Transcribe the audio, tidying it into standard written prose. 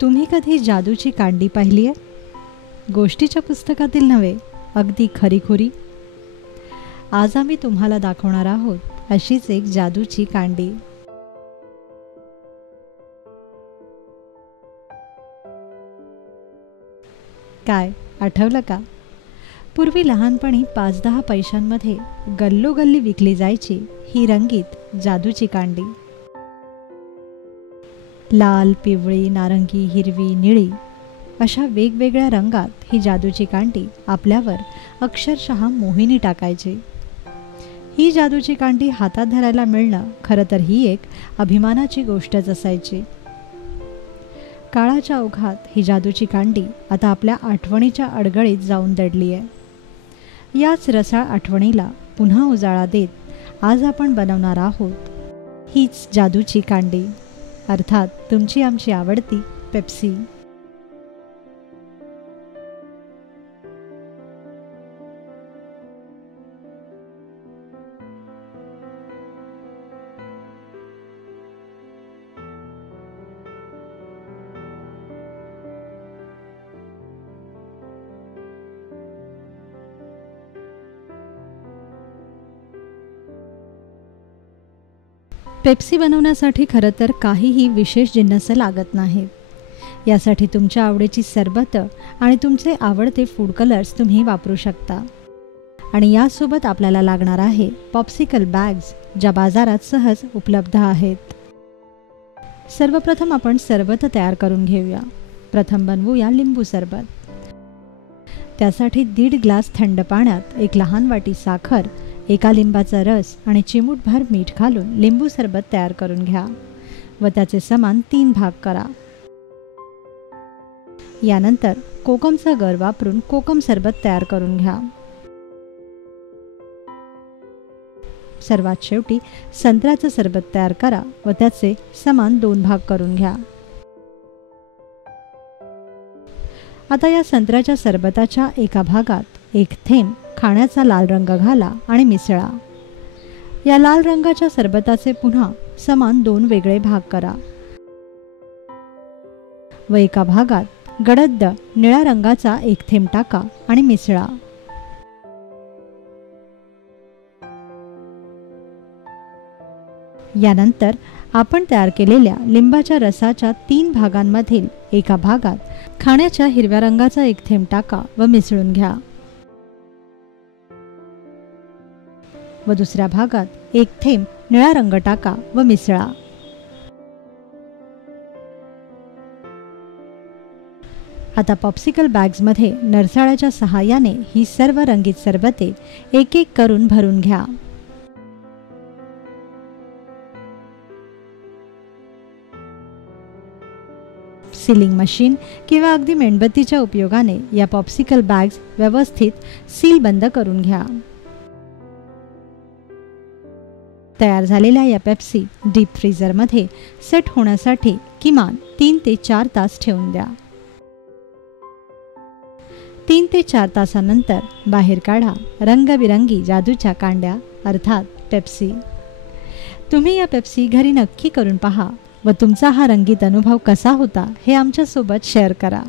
तुम्ही कधी जादूची कांडी पाहिली आहे? गोष्टीच्या पुस्तकातील नव्हे, अगदी खरीखुरी. आज आम्ही तुम्हाला दाखवणार आहोत अशीच एक जादूची कांडी. काय आठवलं का? पूर्वी लहानपणी 5-10 पैशांमध्ये गल्लोगल्ली विकली जायची ही रंगीत जादूची कांडी. लाल, पिवळी, नारंगी, हिरवी, निळी अशा वेगवेगळ्या रंगात ही जादूची कांडी आपल्यावर अक्षरशः मोहिनी टाकायची. ही जादूची कांडी हातात धरायला मिळणं खरं तर ही एक अभिमानाची गोष्टच असायची. काळाच्या ओघात ही जादूची कांडी आता आपल्या आठवणीच्या अडगळीत जाऊन दडली आहे. याच रसाळ आठवणीला पुन्हा उजाळा देत आज आपण बनवणार आहोत हीच जादूची कांडी, अर्थात तुमची आमची आवडती पेप्सी. पेप्सी बनवण्यासाठी खरं तर काहीही विशेष जिन्नस लागत नाहीत. यासाठी तुमच्या आवडीची सरबतं आणि तुमचे आवडते फूड कलर्स तुम्ही वापरू शकता. आणि यासोबत आपल्याला लागणार आहे पॉप्सिकल बॅग्स, ज्या बाजारात सहज उपलब्ध आहेत. सर्वप्रथम आपण सरबत तयार करून घेऊया. प्रथम बनवूया लिंबू सरबत. त्यासाठी 1.5 ग्लास थंड पाण्यात 1 लहान वाटी साखर, 1 लिंबाचा रस आणि चिमूटभर मीठ घालून लिंबू सरबत तयार करून घ्या व त्याचे समान 3 भाग करा. यानंतर कोकमचा गर वापरून कोकम सरबत तयार करून घ्या. सर्वात शेवटी संत्र्याचं सरबत तयार करा व त्याचे समान 2 भाग करून घ्या. आता या संत्र्याच्या सरबताच्या एका भागात 1 थेंब खाण्याचा लाल रंग घाला आणि मिसळा. या लाल रंगाच्या सरबताचे पुन्हा समान 2 वेगळे भाग करा व एका भागात गडद निळ्या रंगाचा 1 थेंब टाका आणि मिसळा. यानंतर आपण तयार केलेल्या लिंबाच्या रसाच्या 3 भागांमधील एका भागात खाण्याच्या हिरव्या रंगाचा 1 थेंब टाका व मिसळून घ्या व दुसऱ्या भागात 1 थेंब निळा रंग टाका व मिसळा. आता पॉप्सिकल बॅग्समध्ये नरसाळ्याच्या सहाय्याने ही सर्व रंगीत सरबते एक एक करून भरून घ्या. सीलिंग मशीन किंवा अगदी मेणबत्तीच्या उपयोगाने या पॉप्सिकल बॅग्स व्यवस्थित सील बंद करून घ्या. तयार झालेल्या या पेप्सी डीप फ्रीझरमध्ये सेट होण्यासाठी किमान 3 ते 4 तास ठेवून द्या. 3 ते 4 तासानंतर बाहेर काढा रंगबिरंगी जादूच्या कांड्या, अर्थात पेप्सी. तुम्ही या पेप्सी घरी नक्की करून पहा व तुमचा हा रंगीत अनुभव कसा होता हे आमच्यासोबत शेअर करा.